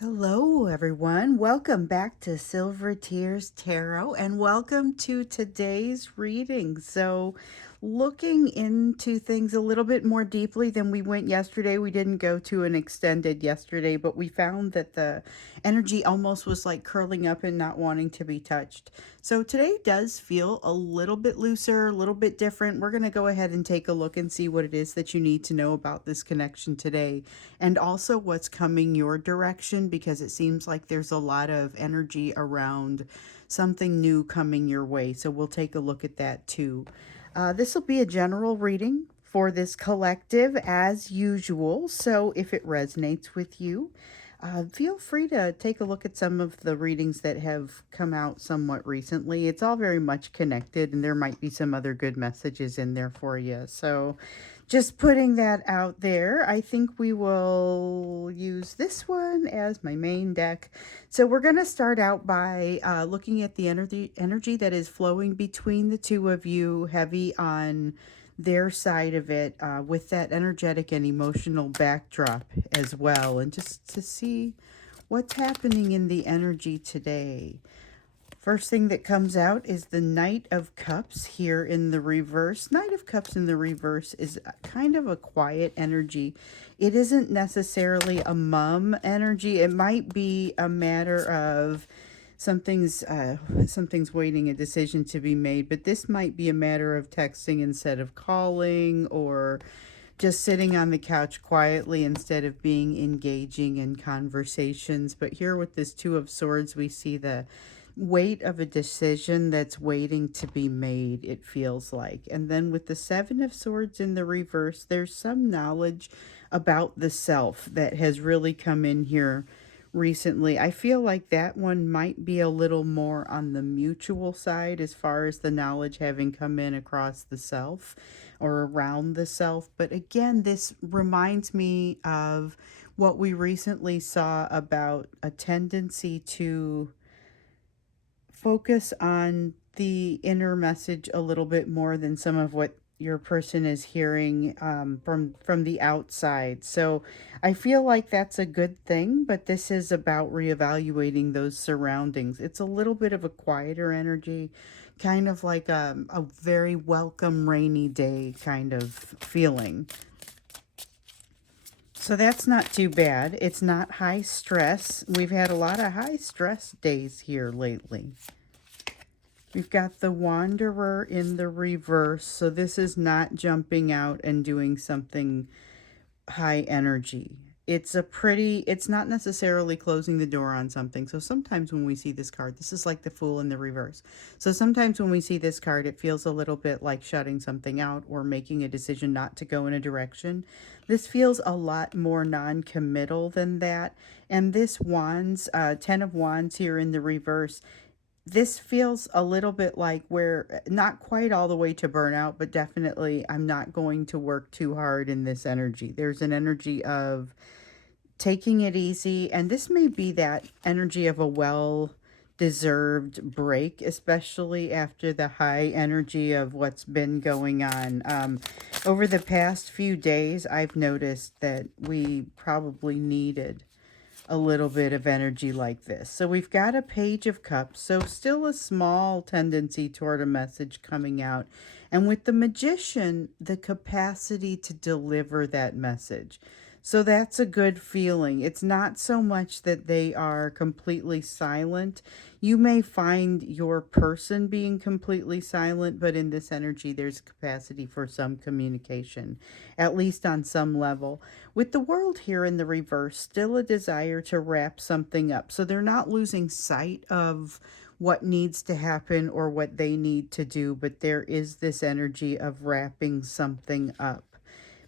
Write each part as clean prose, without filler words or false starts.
Hello, everyone. Welcome back to Silver Tears Tarot and welcome to today's reading. Looking into things a little bit more deeply than we went yesterday. We didn't go to an extended yesterday, but we found that the energy almost was like curling up and not wanting to be touched. So today does feel a little bit looser, a little bit different. We're going to go ahead and take a look and see what it is that you need to know about this connection today, and also what's coming your direction, because it seems like there's a lot of energy around something new coming your way. So we'll take a look at that too. This will be a general reading for this collective as usual. So if it resonates with you, feel free to take a look at some of the readings that have come out somewhat recently. It's all very much connected, and there might be some other good messages in there for you. So just putting that out there, I think we will use this one as my main deck. So we're going to start out by looking at the energy that is flowing between the two of you, heavy on their side of it, with that energetic and emotional backdrop as well, and just to see what's happening in the energy today. First thing that comes out is the Knight of Cups here in the reverse. Knight of Cups in the reverse is kind of a quiet energy. It isn't necessarily a mum energy. It might be a matter of something's waiting a decision to be made, but this might be a matter of texting instead of calling, or just sitting on the couch quietly instead of being engaging in conversations. But here with this Two of Swords, we see the weight of a decision that's waiting to be made, it feels like. And then with the Seven of Swords in the reverse, there's some knowledge about the self that has really come in here recently. I feel like that one might be a little more on the mutual side as far as the knowledge having come in across the self or around the self. But again, this reminds me of what we recently saw about a tendency to focus on the inner message a little bit more than some of what your person is hearing from the outside. So I feel like that's a good thing, but this is about reevaluating those surroundings. It's a little bit of a quieter energy, kind of like a very welcome rainy day kind of feeling. So that's not too bad. It's not high stress. We've had a lot of high stress days here lately. We've got the Wanderer in the reverse, so this is not jumping out and doing something high energy. It's not necessarily closing the door on something. So sometimes when we see this card, this is like the Fool in the reverse. So sometimes when we see this card, it feels a little bit like shutting something out or making a decision not to go in a direction. This feels a lot more non-committal than that. And this Wands, 10 of Wands here in the reverse, this feels a little bit like we're not quite all the way to burnout, but definitely I'm not going to work too hard in this energy. There's an energy of taking it easy, and this may be that energy of a well-deserved break, especially after the high energy of what's been going on. Over the past few days, I've noticed that we probably needed a little bit of energy like this. So we've got a Page of Cups, so still a small tendency toward a message coming out. And with the Magician, the capacity to deliver that message. So that's a good feeling. It's not so much that they are completely silent. You may find your person being completely silent, but in this energy, there's a capacity for some communication, at least on some level. With the World here in the reverse, still a desire to wrap something up. So they're not losing sight of what needs to happen or what they need to do, but there is this energy of wrapping something up,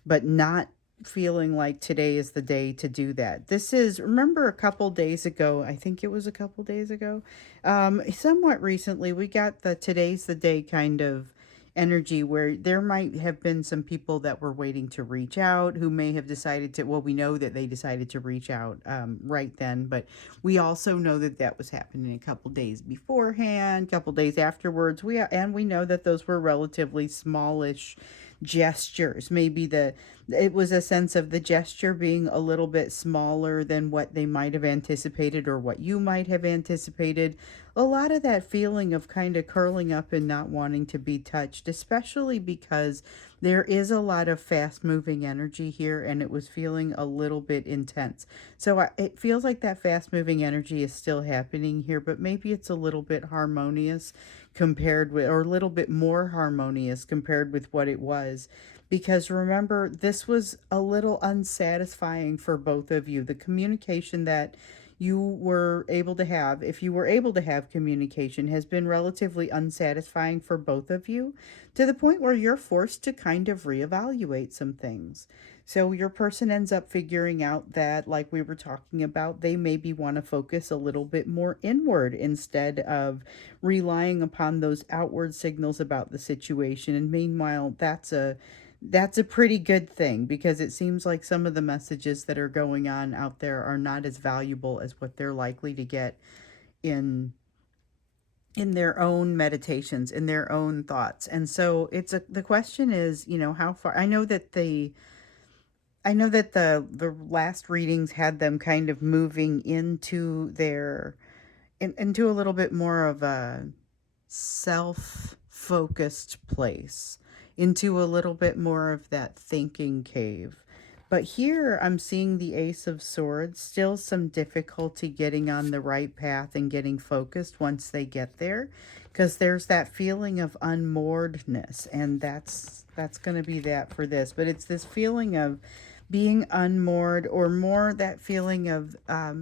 but not feeling like today is the day to do that. This is, remember a couple days ago, I think it was a couple days ago, somewhat recently, we got the today's the day kind of energy where there might have been some people that were waiting to reach out who may have decided to, well, we know that they decided to reach out right then, but we also know that that was happening a couple days beforehand, couple days afterwards. We know that those were relatively smallish gestures. Maybe it was a sense of the gesture being a little bit smaller than what they might have anticipated or what you might have anticipated. A lot of that feeling of kind of curling up and not wanting to be touched, especially because there is a lot of fast moving energy here and it was feeling a little bit intense. So it feels like that fast moving energy is still happening here, but maybe it's a little bit harmonious compared with, or a little bit more harmonious compared with what it was. Because remember, this was a little unsatisfying for both of you. The communication that you were able to have, if you were able to have communication, has been relatively unsatisfying for both of you, to the point where you're forced to kind of reevaluate some things. So your person ends up figuring out that, like we were talking about, they maybe want to focus a little bit more inward instead of relying upon those outward signals about the situation. And meanwhile, that's a pretty good thing, because it seems like some of the messages that are going on out there are not as valuable as what they're likely to get in their own meditations, in their own thoughts. And so the question is, how far. I know that the last readings had them kind of moving into into a little bit more of a self-focused place, into a little bit more of that thinking cave. But here I'm seeing the Ace of Swords, still some difficulty getting on the right path and getting focused once they get there, because there's that feeling of unmooredness, and that's going to be that for this. But it's this feeling of being unmoored, or more that feeling of,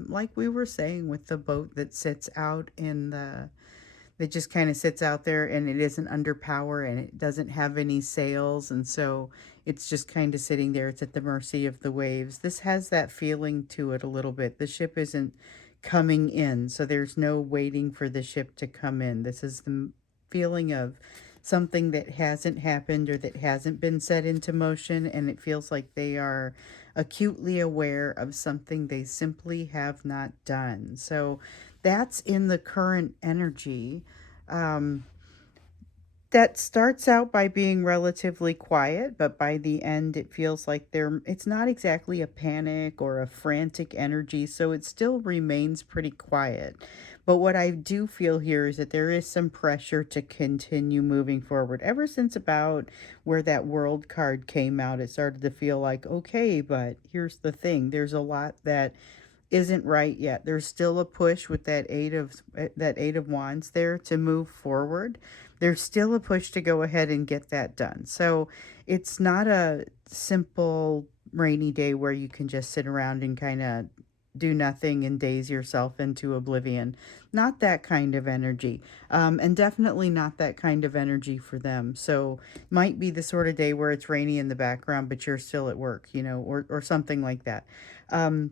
like we were saying, with the boat that sits out that just kind of sits out there and it isn't under power and it doesn't have any sails. And so it's just kind of sitting there. It's at the mercy of the waves. This has that feeling to it a little bit. The ship isn't coming in, so there's no waiting for the ship to come in. This is the feeling of something that hasn't happened or that hasn't been set into motion, and it feels like they are acutely aware of something they simply have not done. So that's in the current energy. Um, that starts out by being relatively quiet, but by the end it feels like it's not exactly a panic or a frantic energy, so it still remains pretty quiet. But what I do feel here is that there is some pressure to continue moving forward. Ever since about where that world card came out, it started to feel like, okay, but here's the thing. There's a lot that isn't right yet. There's still a push with that eight of wands there to move forward. There's still a push to go ahead and get that done. So it's not a simple rainy day where you can just sit around and kind of do nothing and daze yourself into oblivion. Not that kind of energy. And definitely not that kind of energy for them. So might be the sort of day where it's rainy in the background, but you're still at work, or something like that. Um,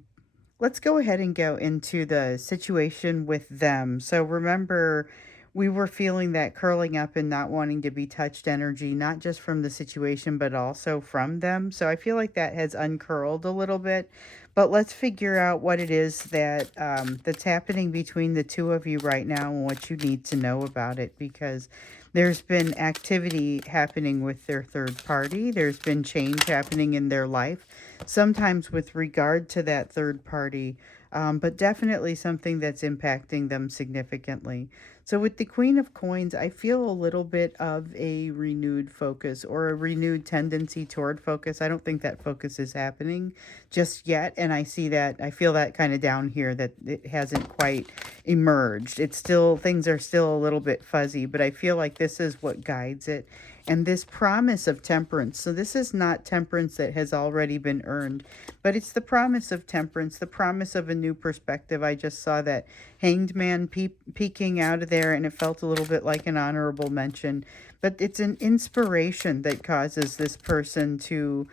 Let's go ahead and go into the situation with them. So remember, we were feeling that curling up and not wanting to be touched energy, not just from the situation, but also from them. So I feel like that has uncurled a little bit. But let's figure out what it is that's happening between the two of you right now and what you need to know about it, because there's been activity happening with their third party. There's been change happening in their life, sometimes with regard to that third party, but definitely something that's impacting them significantly. So with the Queen of Coins, I feel a little bit of a renewed focus, or a renewed tendency toward focus. I don't think that focus is happening just yet. And I feel that kind of down here, that it hasn't quite emerged. Things are still a little bit fuzzy, but I feel like this is what guides it. And this promise of temperance. So this is not temperance that has already been earned, but it's the promise of temperance, the promise of a new perspective. I just saw that Hanged Man peeking out of there, and it felt a little bit like an honorable mention. But it's an inspiration that causes this person to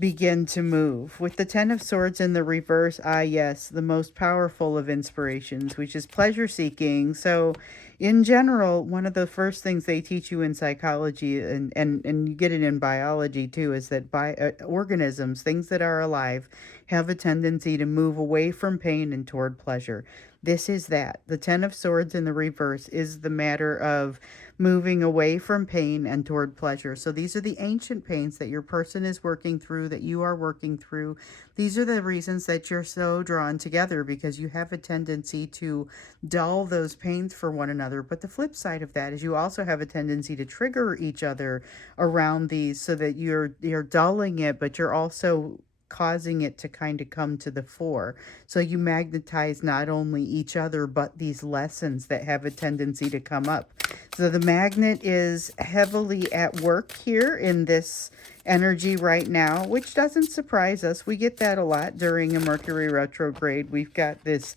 begin to move. With the Ten of Swords in the reverse, yes, the most powerful of inspirations, which is pleasure seeking. So in general, one of the first things they teach you in psychology, and you get it in biology too, is that organisms, things that are alive, have a tendency to move away from pain and toward pleasure. This is that. The Ten of Swords in the reverse is the matter of moving away from pain and toward pleasure. So these are the ancient pains that your person is working through, that you are working through. These are the reasons that you're so drawn together, because you have a tendency to dull those pains for one another. But the flip side of that is you also have a tendency to trigger each other around these, so that you're dulling it, but you're also causing it to kind of come to the fore. So you magnetize not only each other, but these lessons that have a tendency to come up. So the magnet is heavily at work here in this energy right now, which doesn't surprise us. We get that a lot during a Mercury retrograde. We've got this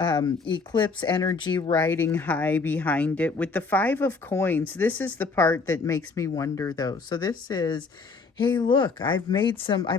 eclipse energy riding high behind it with the Five of Coins. This is the part that makes me wonder, though. So this is, hey, look, I've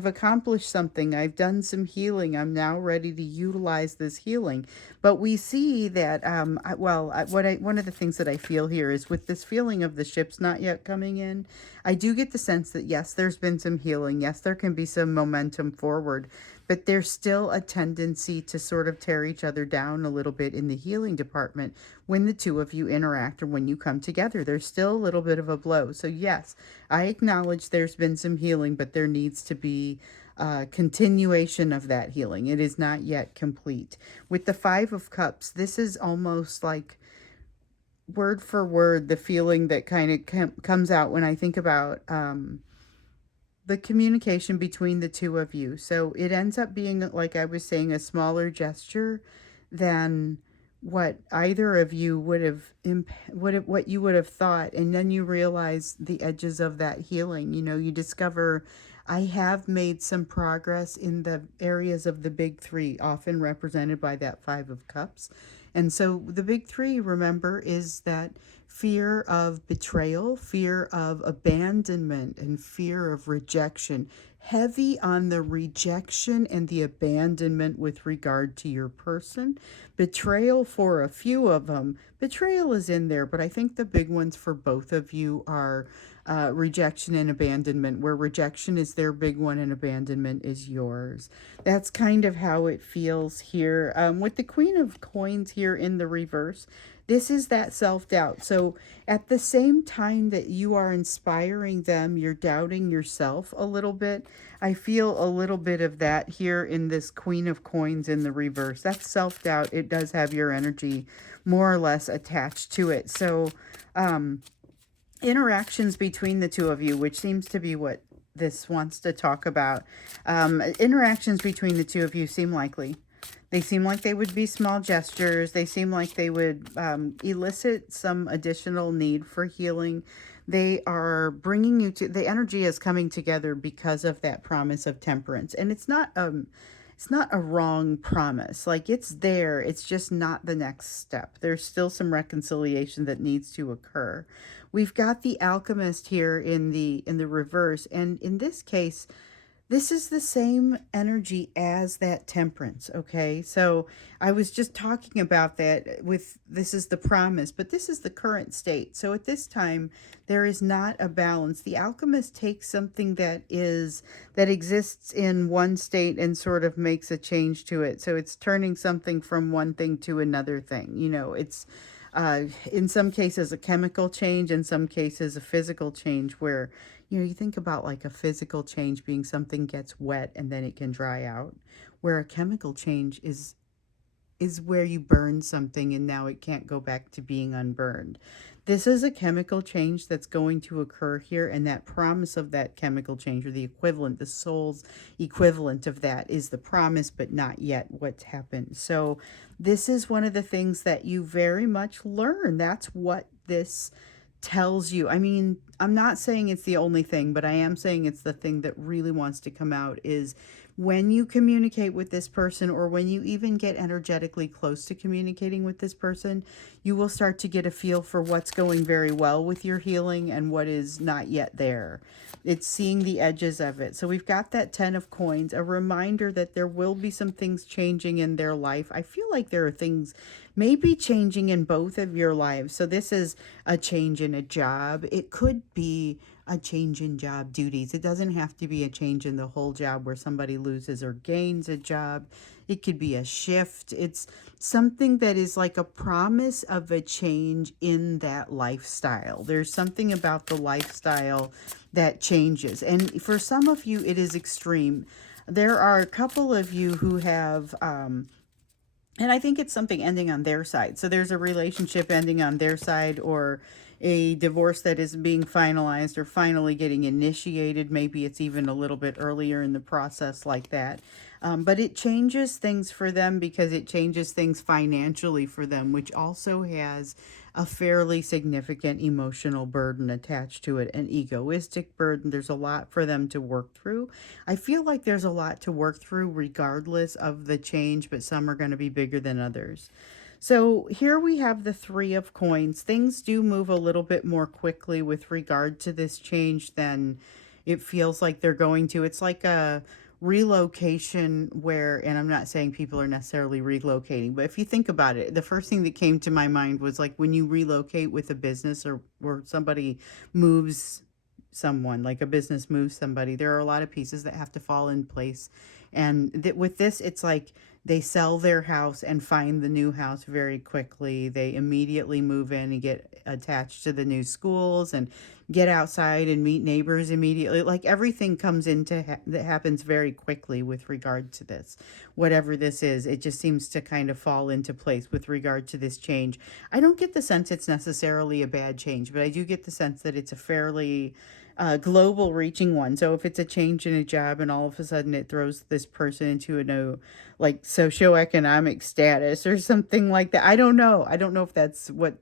accomplished something. I've done some healing. I'm now ready to utilize this healing. But we see that, one of the things that I feel here is, with this feeling of the ships not yet coming in, I do get the sense that, yes, there's been some healing. Yes, there can be some momentum forward, but there's still a tendency to sort of tear each other down a little bit in the healing department when the two of you interact or when you come together. There's still a little bit of a blow. So yes, I acknowledge there's been some healing, but there needs to be continuation of that healing. It is not yet complete. With the Five of Cups, this is almost like word for word the feeling that kind of comes out when I think about the communication between the two of you. So it ends up being, like I was saying, a smaller gesture than what either of you what you would have thought. And then you realize the edges of that healing. You discover, I have made some progress in the areas of the big three, often represented by that Five of Cups. And so the big three, remember, is that fear of betrayal, fear of abandonment, and fear of rejection. Heavy on the rejection and the abandonment with regard to your person. Betrayal for a few of them. Betrayal is in there, but I think the big ones for both of you are rejection and abandonment, where rejection is their big one and abandonment is yours. That's kind of how it feels here. With the Queen of Coins here in the reverse, this is that self-doubt. So at the same time that you are inspiring them, you're doubting yourself a little bit. I feel a little bit of that here in this Queen of Coins in the reverse. That's self-doubt. It does have your energy more or less attached to it. So interactions between the two of you, which seems to be what this wants to talk about. Interactions between the two of you seem likely. They seem like they would be small gestures. They seem like they would elicit some additional need for healing. They are bringing you to, the energy is coming together because of that promise of temperance. And it's not a wrong promise. Like, it's there. It's just not the next step. There's still some reconciliation that needs to occur. We've got the Alchemist here in the reverse, and in this case, this is the same energy as that Temperance, okay? So I was just talking about that with, this is the promise, but this is the current state. So at this time, there is not a balance. The Alchemist takes something that exists in one state and sort of makes a change to it. So it's turning something from one thing to another thing. It's in some cases a chemical change, in some cases a physical change, where you think about like a physical change being something gets wet and then it can dry out, where a chemical change is where you burn something and now it can't go back to being unburned. This is a chemical change that's going to occur here, and that promise of that chemical change, or the equivalent, the soul's equivalent of that, is the promise, but not yet what's happened. So this is one of the things that you very much learn. That's what this tells you. I mean, I'm not saying it's the only thing, but I am saying it's the thing that really wants to come out, is when you communicate with this person, or when you even get energetically close to communicating with this person, you will start to get a feel for what's going very well with your healing and what is not yet there. It's seeing the edges of it. So we've got that 10 of coins, a reminder that there will be some things changing in their life. I feel like there are things maybe changing in both of your lives. So this is a change in a job. It could be a change in job duties. It doesn't have to be a change in the whole job where somebody loses or gains a job. It could be a shift. It's something that is like a promise of a change in that lifestyle. There's something about the lifestyle that changes. And for some of you, it is extreme. There are a couple of you who have, and I think it's something ending on their side. So there's a relationship ending on their side, or a divorce that is being finalized or finally getting initiated. Maybe it's even a little bit earlier in the process, like that. But it changes things for them because it changes things financially for them, which also has a fairly significant emotional burden attached to it, an egoistic burden. There's a lot for them to work through. I feel like there's a lot to work through regardless of the change, but some are going to be bigger than others. So here we have the Three of Coins. Things do move a little bit more quickly with regard to this change than it feels like they're going to. It's like a relocation where, and I'm not saying people are necessarily relocating, but if you think about it, the first thing that came to my mind was like when you relocate with a business, or where somebody moves someone, like a business moves somebody, there are a lot of pieces that have to fall in place. And with this, it's like they sell their house and find the new house very quickly. They immediately move in and get attached to the new schools and get outside and meet neighbors immediately. Like everything comes into that happens very quickly with regard to this. Whatever this is, it just seems to kind of fall into place with regard to this change. I don't get the sense it's necessarily a bad change, but I do get the sense that it's a fairly global reaching one. So if it's a change in a job and all of a sudden it throws this person into a new, like, socioeconomic status or something like that. I don't know. I don't know if that's what,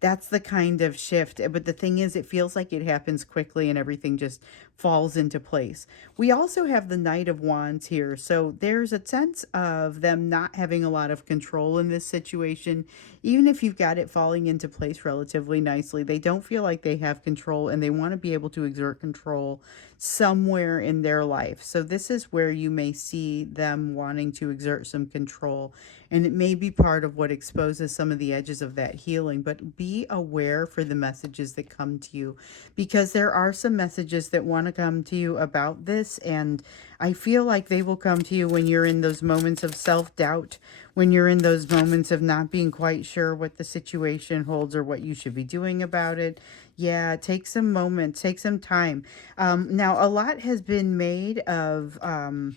that's the kind of shift. But the thing is, it feels like it happens quickly and everything just falls into place. We also have the Knight of Wands here. So there's a sense of them not having a lot of control in this situation. Even if you've got it falling into place relatively nicely, they don't feel like they have control, and they want to be able to exert control somewhere in their life. So this is where you may see them wanting to exert some control, and it may be part of what exposes some of the edges of that healing. But be aware for the messages that come to you, because there are some messages that want to come to you about this, and I feel like they will come to you when you're in those moments of self-doubt, when you're in those moments of not being quite sure what the situation holds or what you should be doing about it. Yeah, take some moments, take some time. Now, a lot has been made of, I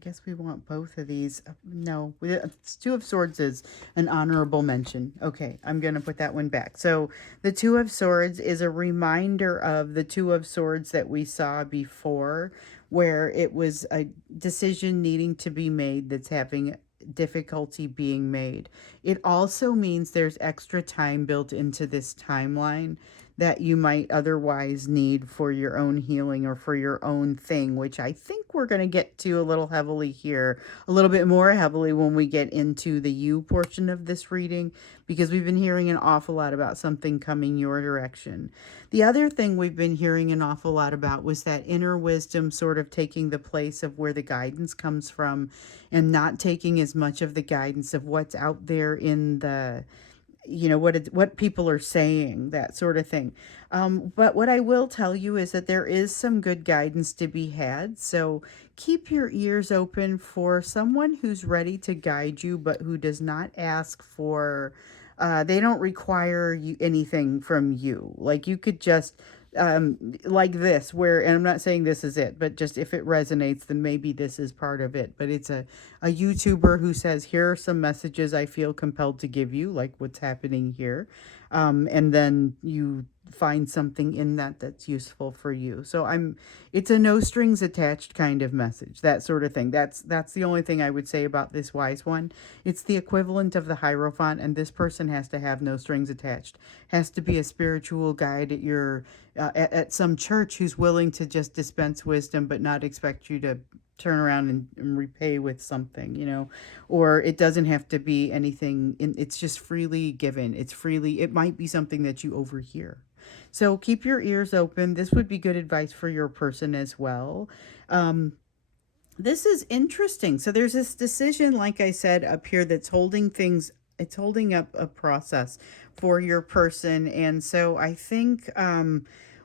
guess we want both of these. No, it's Two of Swords is an honorable mention. Okay, I'm going to put that one back. So the Two of Swords is a reminder of the Two of Swords that we saw before, where it was a decision needing to be made that's having difficulty being made. It also means there's extra time built into this timeline that you might otherwise need for your own healing or for your own thing, which I think we're going to get to a little heavily here, a little bit more heavily when we get into the you portion of this reading, because we've been hearing an awful lot about something coming your direction. The other thing we've been hearing an awful lot about was that inner wisdom sort of taking the place of where the guidance comes from, and not taking as much of the guidance of what's out there in the, what people are saying, that sort of thing. But what I will tell you is that there is some good guidance to be had. So keep your ears open for someone who's ready to guide you, but who does not ask for, they don't require you anything from you. Like you could just, like this, where, and I'm not saying this is it, but just if it resonates, then maybe this is part of it. But it's a YouTuber who says, here are some messages I feel compelled to give you, like what's happening here. And then you find something in that that's useful for you. So it's a no strings attached kind of message, that sort of thing. That's the only thing I would say about this wise one. It's the equivalent of the Hierophant, and this person has to have no strings attached. Has to be a spiritual guide at your at some church who's willing to just dispense wisdom but not expect you to turn around and repay with something, or it doesn't have to be anything it's just freely given. It might be something that you overhear. So keep your ears open. This would be good advice for your person as well. This is interesting. So there's this decision, like I said, up here that's holding things, it's holding up a process for your person. And so I think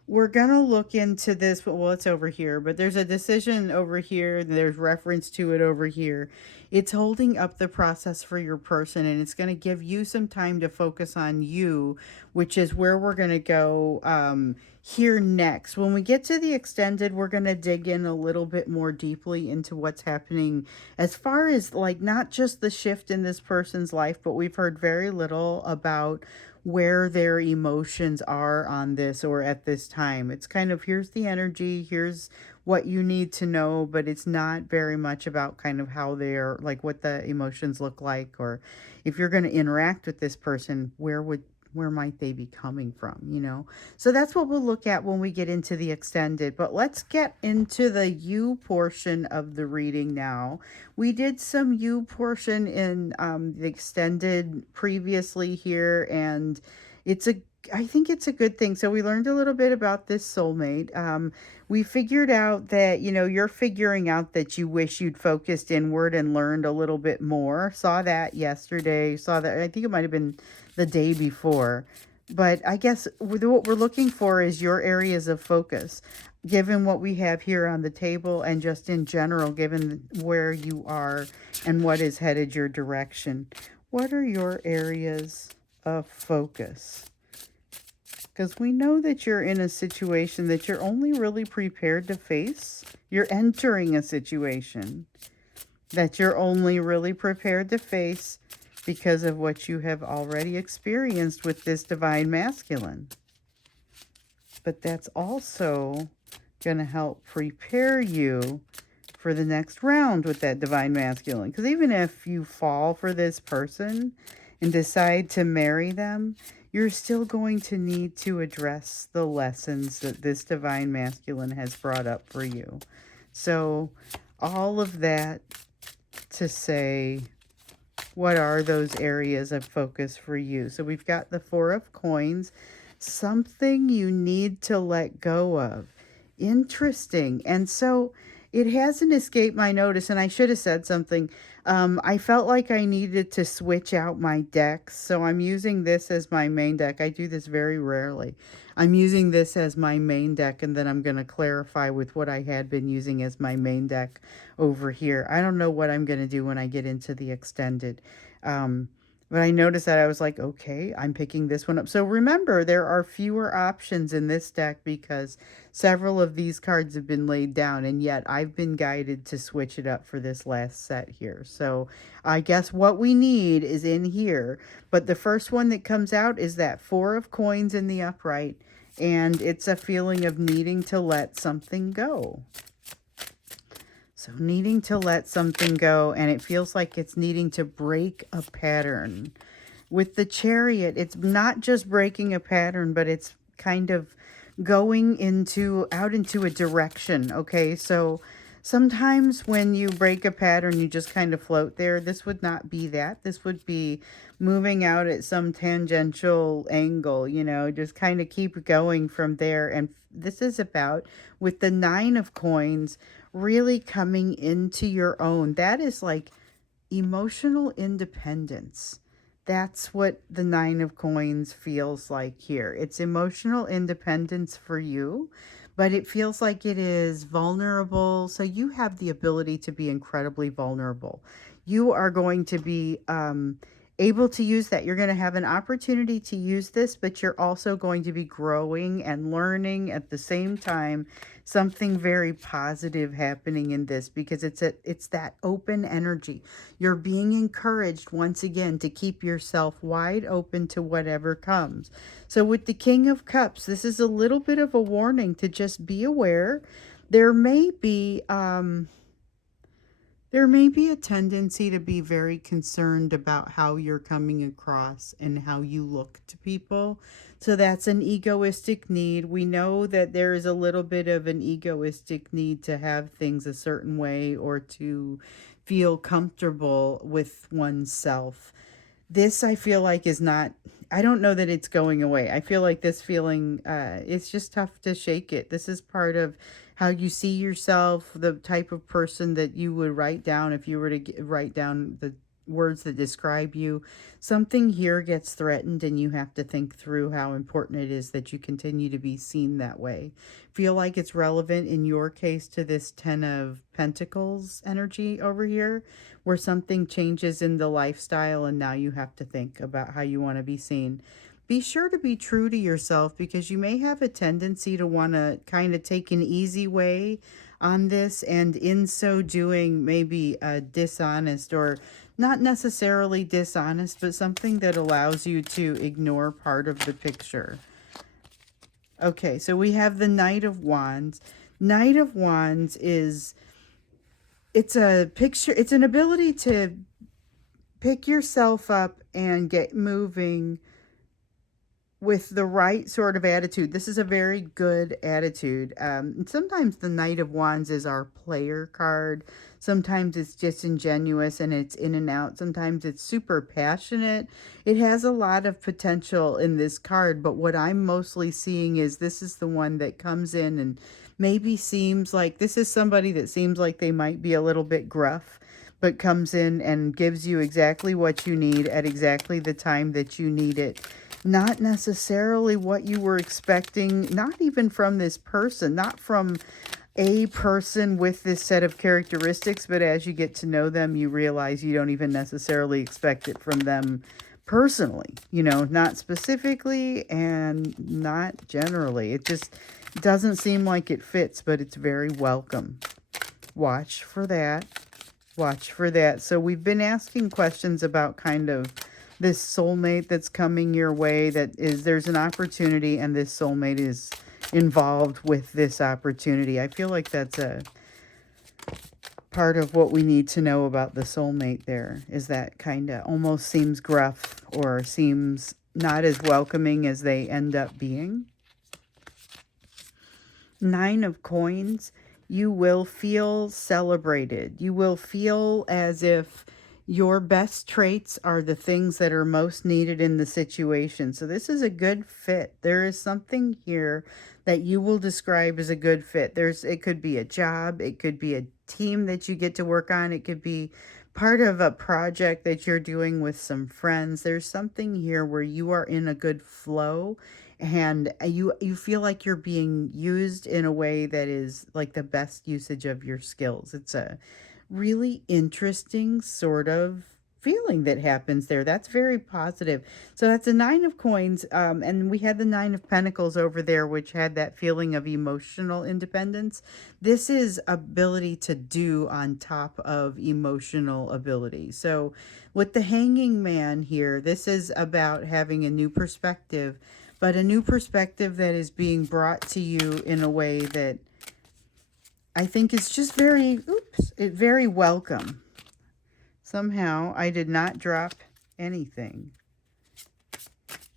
we're going to look into this, but well, it's over here, but there's a decision over here. There's reference to it over here. It's holding up the process for your person, and it's going to give you some time to focus on you, which is where we're going to go here next. When we get to the extended, we're going to dig in a little bit more deeply into what's happening as far as like not just the shift in this person's life, but we've heard very little about where their emotions are on this or at this time. It's kind of here's the energy, here's what you need to know, but it's not very much about kind of how they're like what the emotions look like, or if you're going to interact with this person, where might they be coming from. So that's what we'll look at when we get into the extended. But let's get into the you portion of the reading now. We did some you portion in the extended previously here, and I think it's a good thing. So we learned a little bit about this soulmate. We figured out that, you're figuring out that you wish you'd focused inward and learned a little bit more. Saw that yesterday. Saw that, I think it might have been the day before. But I guess what we're looking for is your areas of focus, given what we have here on the table and just in general, given where you are and what is headed your direction. What are your areas of focus? Because we know that you're in a situation that you're only really prepared to face. You're entering a situation that you're only really prepared to face because of what you have already experienced with this divine masculine. But that's also going to help prepare you for the next round with that divine masculine. Because even if you fall for this person and decide to marry them, you're still going to need to address the lessons that this divine masculine has brought up for you. So all of that to say, what are those areas of focus for you? So we've got the Four of Coins, something you need to let go of. Interesting. And so it hasn't escaped my notice, and I should have said something. I felt like I needed to switch out my decks, so I'm using this as my main deck. I do this very rarely. I'm using this as my main deck, and then I'm going to clarify with what I had been using as my main deck over here. I don't know what I'm going to do when I get into the extended. But I noticed that I was like, okay, I'm picking this one up. So remember, there are fewer options in this deck because several of these cards have been laid down, and yet I've been guided to switch it up for this last set here. So I guess what we need is in here. But the first one that comes out is that Four of Coins in the upright, and it's a feeling of needing to let something go. So needing to let something go, and it feels like it's needing to break a pattern. With the Chariot, it's not just breaking a pattern, but it's kind of going out into a direction, okay? So sometimes when you break a pattern, you just kind of float there. This would not be that. This would be moving out at some tangential angle, just kind of keep going from there. And this is about, with the Nine of Coins, really coming into your own. That is like emotional independence. That's what the Nine of Coins feels like here. It's emotional independence for you, but it feels like it is vulnerable. So you have the ability to be incredibly vulnerable. You are going to be able to use that. You're going to have an opportunity to use this, but you're also going to be growing and learning at the same time. Something very positive happening in this, because it's that open energy. You're being encouraged once again to keep yourself wide open to whatever comes. So with the King of Cups, this is a little bit of a warning to just be aware. There may be a tendency to be very concerned about how you're coming across and how you look to people. So that's an egoistic need. We know that there is a little bit of an egoistic need to have things a certain way or to feel comfortable with oneself. This, I feel like, is not, I don't know that it's going away. I feel like this feeling, it's just tough to shake it. This is part of how you see yourself, the type of person that you would write down if you were to write down the words that describe you. Something here gets threatened, and you have to think through how important it is that you continue to be seen that way. Feel like it's relevant in your case to this Ten of Pentacles energy over here, where something changes in the lifestyle and now you have to think about how you want to be seen. Be sure to be true to yourself, because you may have a tendency to want to kind of take an easy way on this, and in so doing maybe dishonest, or not necessarily dishonest, but something that allows you to ignore part of the picture. Okay, so we have the Knight of Wands. Knight of Wands is, it's a picture, it's an ability to pick yourself up and get moving with the right sort of attitude. This is a very good attitude. Sometimes the Knight of Wands is our player card. Sometimes it's disingenuous and it's in and out. Sometimes it's super passionate. It has a lot of potential in this card, but what I'm mostly seeing is this is the one that comes in and maybe seems like, this is somebody that seems like they might be a little bit gruff, but comes in and gives you exactly what you need at exactly the time that you need it. Not necessarily what you were expecting, not even from this person, not from a person with this set of characteristics, but as you get to know them, you realize you don't even necessarily expect it from them personally, not specifically and not generally. It just doesn't seem like it fits, but it's very welcome. Watch for that. Watch for that. So we've been asking questions about kind of this soulmate that's coming your way, there's an opportunity, and this soulmate is involved with this opportunity. I feel like that's a part of what we need to know about the soulmate there, is that kind of almost seems gruff or seems not as welcoming as they end up being. Nine of Coins, you will feel celebrated. You will feel as if your best traits are the things that are most needed in the situation. So this is a good fit. There is something here that you will describe as a good fit. It could be a job. It could be a team that you get to work on. It could be part of a project that you're doing with some friends. There's something here where you are in a good flow, and you feel like you're being used in a way that is like the best usage of your skills. It's a really interesting sort of feeling that happens there. That's very positive. So that's a Nine of Coins, and we had the Nine of Pentacles over there, which had that feeling of emotional independence. This is ability to do on top of emotional ability. So with the Hanging Man here, this is about having a new perspective, but a new perspective that is being brought to you in a way that I think it's just very welcome. Somehow I did not drop anything.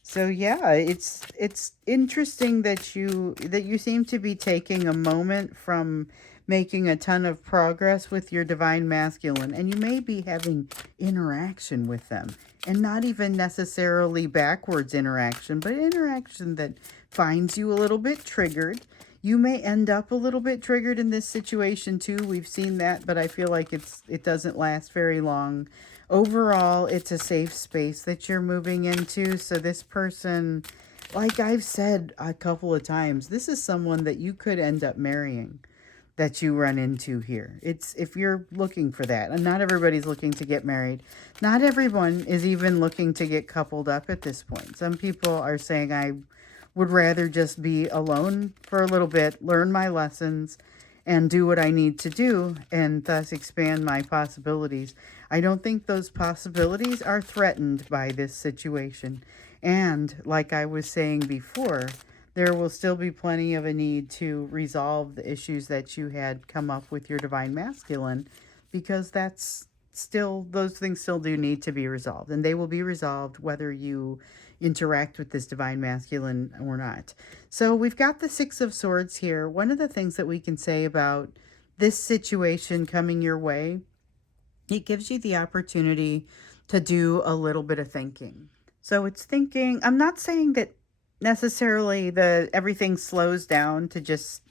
So yeah, it's interesting that you seem to be taking a moment from making a ton of progress with your divine masculine, and you may be having interaction with them, and not even necessarily backwards interaction, but interaction that finds you a little bit triggered. You may end up a little bit triggered in this situation too. We've seen that, but I feel like it doesn't last very long. Overall, it's a safe space that you're moving into. So this person, like I've said a couple of times, this is someone that you could end up marrying. that you run into here. It's if you're looking for that, and not everybody's looking to get married. Not everyone is even looking to get coupled up at this point. Some people are saying, I would rather just be alone for a little bit, learn my lessons, and do what I need to do, and thus expand my possibilities. I don't think those possibilities are threatened by this situation. And like I was saying before, there will still be plenty of a need to resolve the issues that you had come up with your divine masculine, because that's still, those things still do need to be resolved, and they will be resolved whether you interact with this divine masculine or not. So we've got the Six of Swords here. One of the things that we can say about this situation coming your way, it gives you the opportunity to do a little bit of thinking. So it's thinking, I'm not saying that necessarily everything slows down to just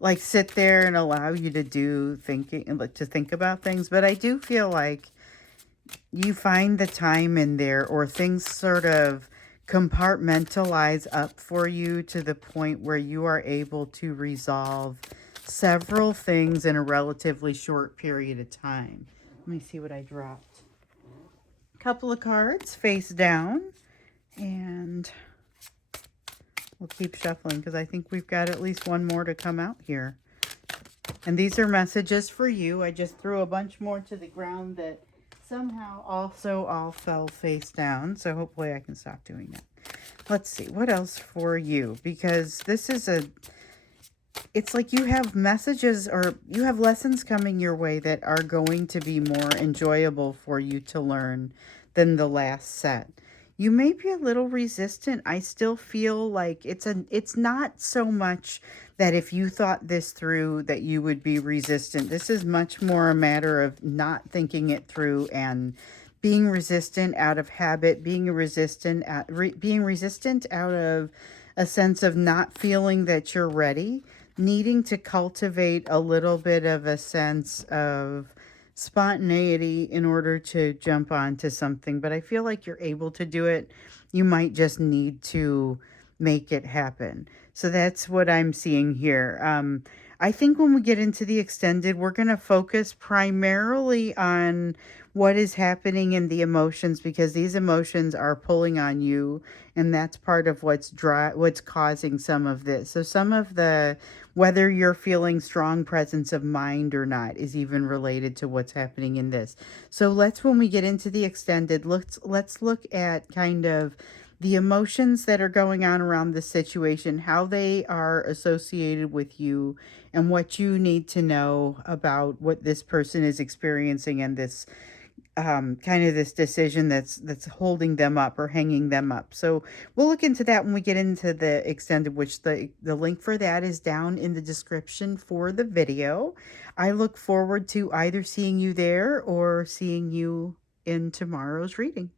like sit there and allow you to do thinking and to think about things, but I do feel like you find the time in there, or things sort of compartmentalize up for you to the point where you are able to resolve several things in a relatively short period of time. Let me see what I dropped. A couple of cards face down, and we'll keep shuffling because I think we've got at least one more to come out here. And these are messages for you. I just threw a bunch more to the ground that somehow also all fell face down. So hopefully I can stop doing that. Let's see, what else for you? Because this is it's like you have messages, or you have lessons coming your way that are going to be more enjoyable for you to learn than the last set. You may be a little resistant. I still feel like it's not so much that if you thought this through that you would be resistant. This is much more a matter of not thinking it through and being resistant out of habit, being resistant out of a sense of not feeling that you're ready, needing to cultivate a little bit of a sense of spontaneity in order to jump onto something. But I feel like you're able to do it. You might just need to make it happen. So that's what I'm seeing here. I think when we get into the extended, we're going to focus primarily on what is happening in the emotions, because these emotions are pulling on you, and that's part of what's causing some of this. So some of the, whether you're feeling strong presence of mind or not, is even related to what's happening in this. So when we get into the extended, let's look at kind of the emotions that are going on around the situation, how they are associated with you, and what you need to know about what this person is experiencing, and this kind of this decision that's holding them up or hanging them up. So we'll look into that when we get into the extended, which the link for that is down in the description for the video. I look forward to either seeing you there or seeing you in tomorrow's reading.